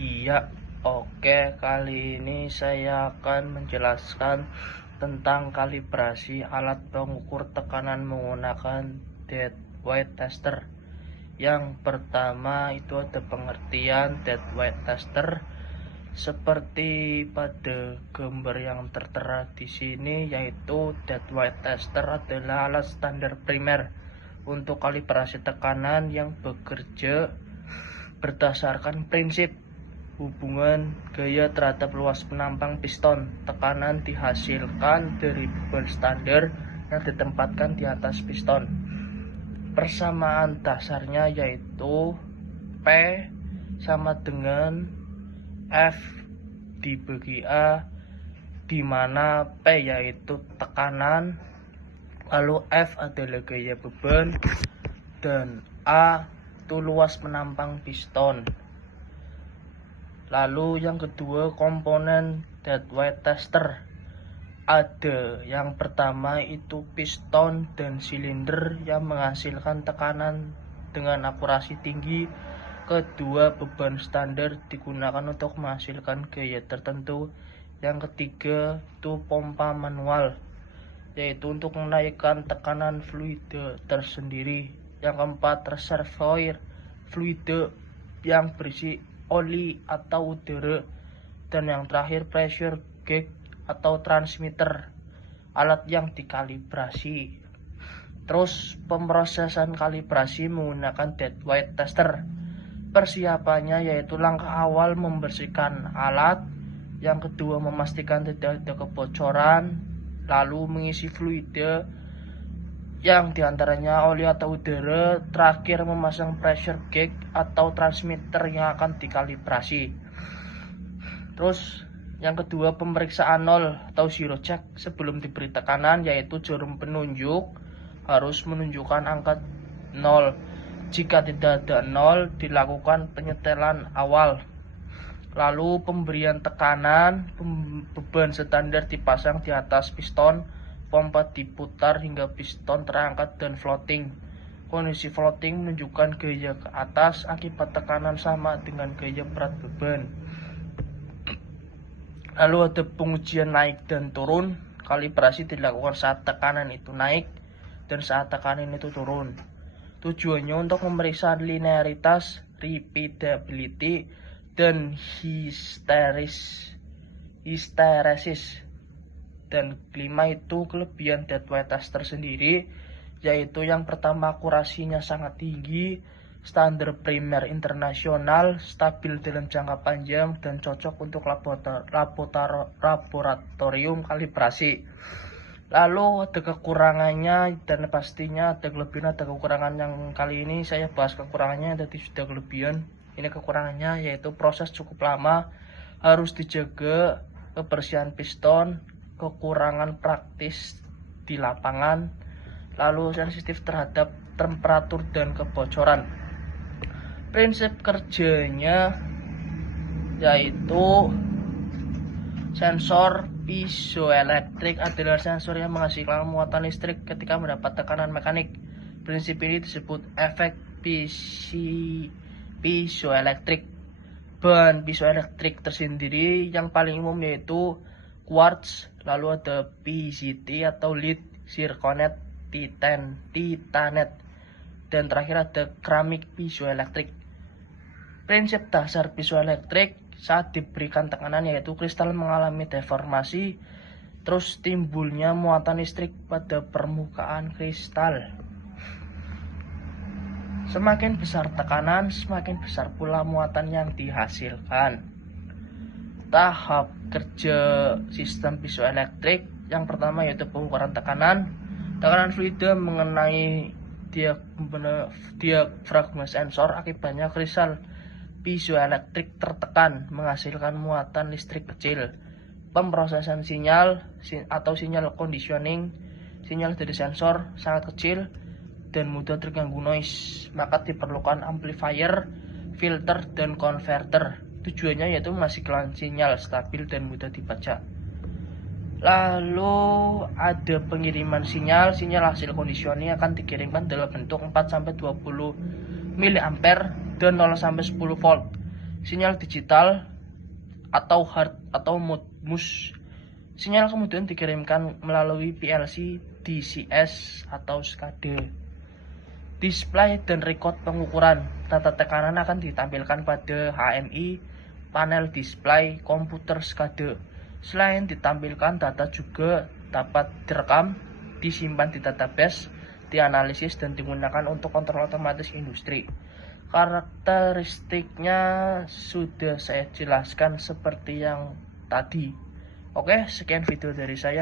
Iya, oke. Kali ini saya akan menjelaskan tentang kalibrasi alat pengukur tekanan menggunakan dead weight tester. Yang pertama itu ada pengertian dead weight tester. Seperti pada gambar yang tertera di sini, yaitu dead weight tester adalah alat standar primer untuk kalibrasi tekanan yang bekerja berdasarkan prinsip hubungan gaya terhadap luas penampang piston. Tekanan dihasilkan dari beban standar yang ditempatkan di atas piston. Persamaan dasarnya yaitu P sama dengan F dibagi A, di mana P yaitu tekanan, lalu F adalah gaya beban, dan A itu luas penampang piston. Lalu yang kedua, komponen dead weight tester. Ada yang pertama itu piston dan silinder yang menghasilkan tekanan dengan akurasi tinggi. Kedua, beban standar digunakan untuk menghasilkan gaya tertentu. Yang ketiga itu pompa manual, yaitu untuk menaikkan tekanan fluida tersendiri. Yang keempat, reservoir fluida yang berisi oli atau udara. Dan yang terakhir, pressure gauge atau transmitter, alat yang dikalibrasi. Terus pemrosesan kalibrasi menggunakan dead weight tester. Persiapannya yaitu langkah awal membersihkan alat, yang kedua memastikan tidak ada kebocoran, lalu mengisi fluida yang diantaranya oli atau udara, terakhir memasang pressure gauge atau transmitter yang akan dikalibrasi. Terus yang kedua, pemeriksaan nol atau zero check sebelum diberi tekanan, yaitu jarum penunjuk harus menunjukkan angka 0. Jika tidak ada 0, dilakukan penyetelan awal. Lalu pemberian tekanan, beban standar dipasang di atas piston, pompa diputar hingga piston terangkat dan floating. Kondisi floating menunjukkan gaya ke atas akibat tekanan sama dengan gaya berat beban. Lalu ada pengujian naik dan turun. Kalibrasi dilakukan saat tekanan itu naik dan saat tekanan itu turun. Tujuannya untuk memeriksa linearitas, repeatability, dan hysteresis. Dan kelima itu kelebihan dead weight tester sendiri, yaitu yang pertama, akurasinya sangat tinggi, standar primer internasional, stabil dalam jangka panjang, dan cocok untuk laboratorium kalibrasi. Lalu ada kekurangannya, dan pastinya ada kelebihan, ada kekurangan. Yang kali ini saya bahas kekurangannya, tadi sudah kelebihan. Ini kekurangannya yaitu proses cukup lama, harus dijaga kebersihan piston, kekurangan praktis di lapangan, lalu sensitif terhadap temperatur dan kebocoran. Prinsip kerjanya yaitu sensor piezoelektrik adalah sensor yang menghasilkan muatan listrik ketika mendapat tekanan mekanik. Prinsip ini disebut efek piezoelektrik. Bahan piezoelektrik tersendiri yang paling umum yaitu quartz, lalu ada PZT atau lead, zirconet, titanet, dan terakhir ada keramik piezoelektrik. Prinsip dasar piezoelektrik saat diberikan tekanan yaitu kristal mengalami deformasi, terus timbulnya muatan listrik pada permukaan kristal. Semakin besar tekanan, semakin besar pula muatan yang dihasilkan. Tahap kerja sistem piezoelektrik yang pertama yaitu pengukuran tekanan. Tekanan fluida mengenai diafragma sensor, akibatnya kristal piezoelektrik tertekan menghasilkan muatan listrik kecil. Pemrosesan sinyal atau sinyal conditioning, sinyal dari sensor sangat kecil dan mudah terganggu noise, maka diperlukan amplifier, filter, dan converter. Tujuannya yaitu menghasilkan sinyal stabil dan mudah dibaca. Lalu ada pengiriman sinyal hasil conditioning akan dikirimkan dalam bentuk 4-20 mA dan 0-10 volt. sinyal digital atau hard atau MUS. Sinyal kemudian dikirimkan melalui PLC, DCS atau SCADA. Display dan record pengukuran data tekanan akan ditampilkan pada HMI, panel display, komputer SCADA. Selain ditampilkan, data juga dapat direkam, disimpan di database, dianalisis, dan digunakan untuk kontrol otomatis industri. Karakteristiknya sudah saya jelaskan seperti yang tadi. Oke, sekian video dari saya.